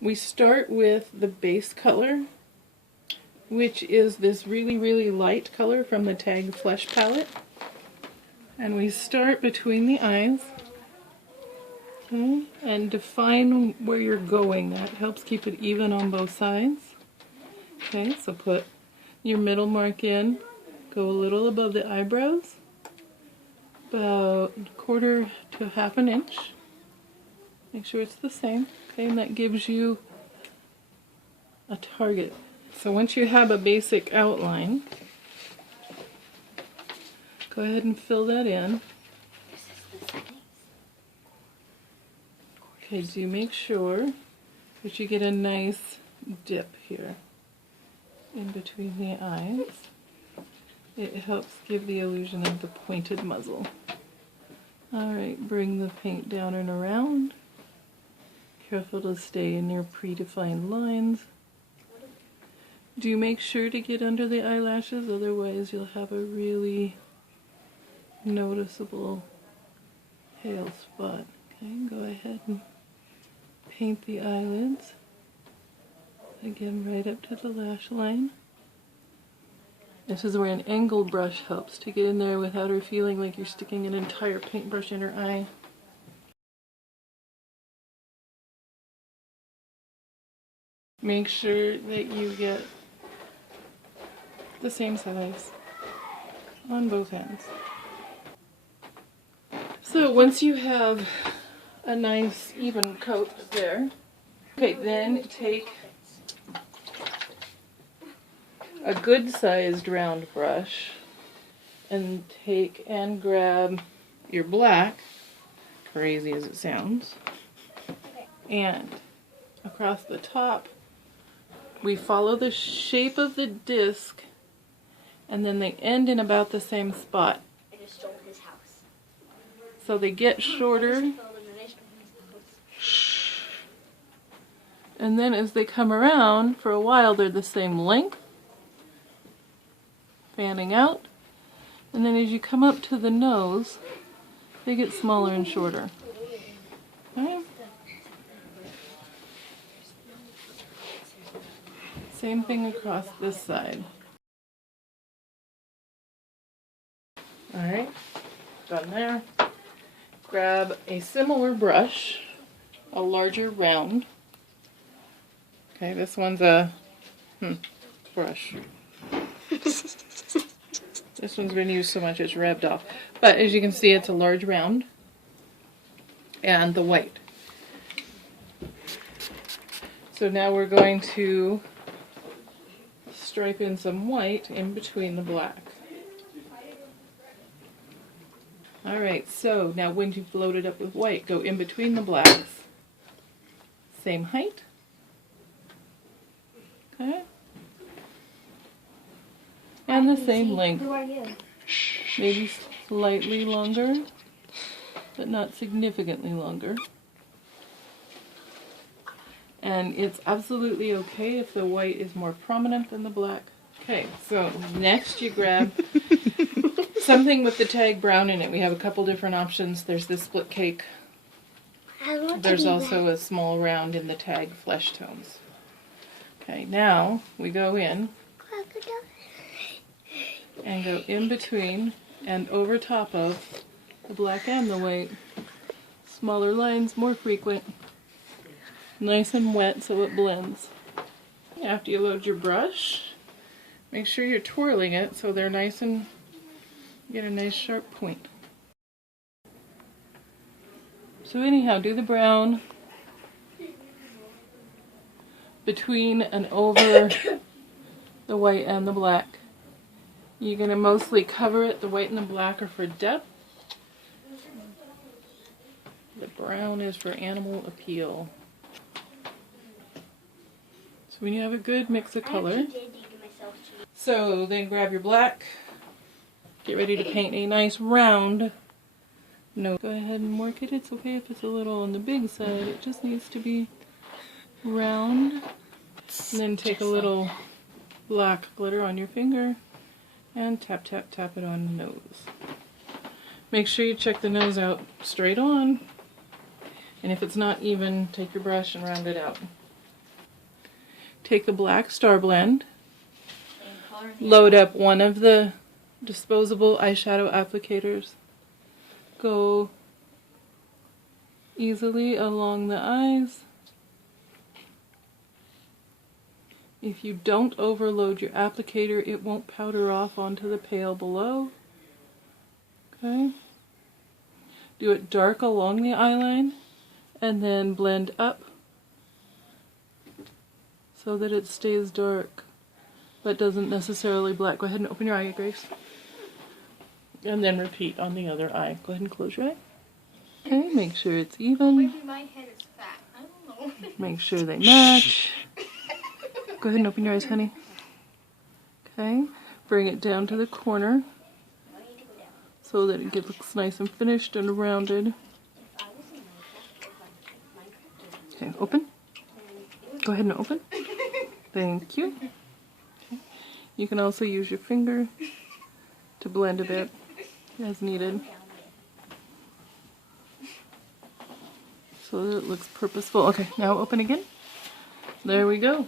We start with the base color, which is this really, really light color from the Tag Flesh palette. And we start between the eyes. Okay, and define where you're going. That helps keep it even on both sides. Okay, so put your middle mark in, go a little above the eyebrows, about 1/4 to 1/2 inch. Make sure it's the same. Okay, and that gives you a target. So once you have a basic outline, go ahead and fill that in. Okay, do make sure that you get a nice dip here in between the eyes. It helps give the illusion of the pointed muzzle. Alright, bring the paint down and around. Careful to stay in your predefined lines. Do make sure to get under the eyelashes, otherwise you'll have a really noticeable pale spot. Okay, go ahead and paint the eyelids. Again, right up to the lash line. This is where an angled brush helps to get in there without her feeling like you're sticking an entire paintbrush in her eye. Make sure that you get the same size on both ends. So once you have a nice even coat there, okay, then take a good sized round brush and grab your black, crazy as it sounds, and across the top we follow the shape of the disc, and then they end in about the same spot. I just stole his house. So they get shorter, and then as they come around, for a while they're the same length, fanning out, and then as you come up to the nose, they get smaller and shorter. Okay. Same thing across this side. Alright, done there. Grab a similar brush, a larger round. Okay, this one's a brush. This one's been used so much it's rubbed off. But as you can see, it's a large round. And the white. So now we're going to stripe in some white in between the black. Alright, so now when you've loaded up with white, go in between the blacks. Same height. Okay. And the same length. Who are you? Maybe slightly longer, but not significantly longer. And it's absolutely okay if the white is more prominent than the black. Okay, so next you grab something with the tag brown in it. We have a couple different options. There's this split cake. There's also a small round in the tag flesh tones. Okay, now we go in and go in between and over top of the black and the white. Smaller lines, more frequent. Nice and wet so it blends. After you load your brush, make sure you're twirling it so they're nice and get a nice sharp point. So anyhow, do the brown between and over the white and the black. You're going to mostly cover it. The white and the black are for depth. The brown is for animal appeal. So when you have a good mix of color, so then grab your black, get ready to paint a nice round nose. Go ahead and work it. It's okay if it's a little on the big side. It just needs to be round. And then take a little black glitter on your finger and tap, tap, tap it on the nose. Make sure you check the nose out straight on. And if it's not even, take your brush and round it out. take the black Star Blend, load up one of the disposable eyeshadow applicators, go easily along the eyes. If you don't overload your applicator, it won't powder off onto the pale below. Okay. Do it dark along the eyeline and then blend up so that it stays dark but doesn't necessarily black. Go ahead and open your eye, Grace. And then repeat on the other eye. Go ahead and close your eye. Okay, make sure it's even. Maybe my head is fat. I don't know. Make sure they match. Go ahead and open your eyes, honey. Okay, bring it down to the corner so that it looks nice and finished and rounded. Okay, open. Go ahead and open. Thank you. Okay. You can also use your finger to blend a bit as needed so that it looks purposeful. Okay, now open again. There we go.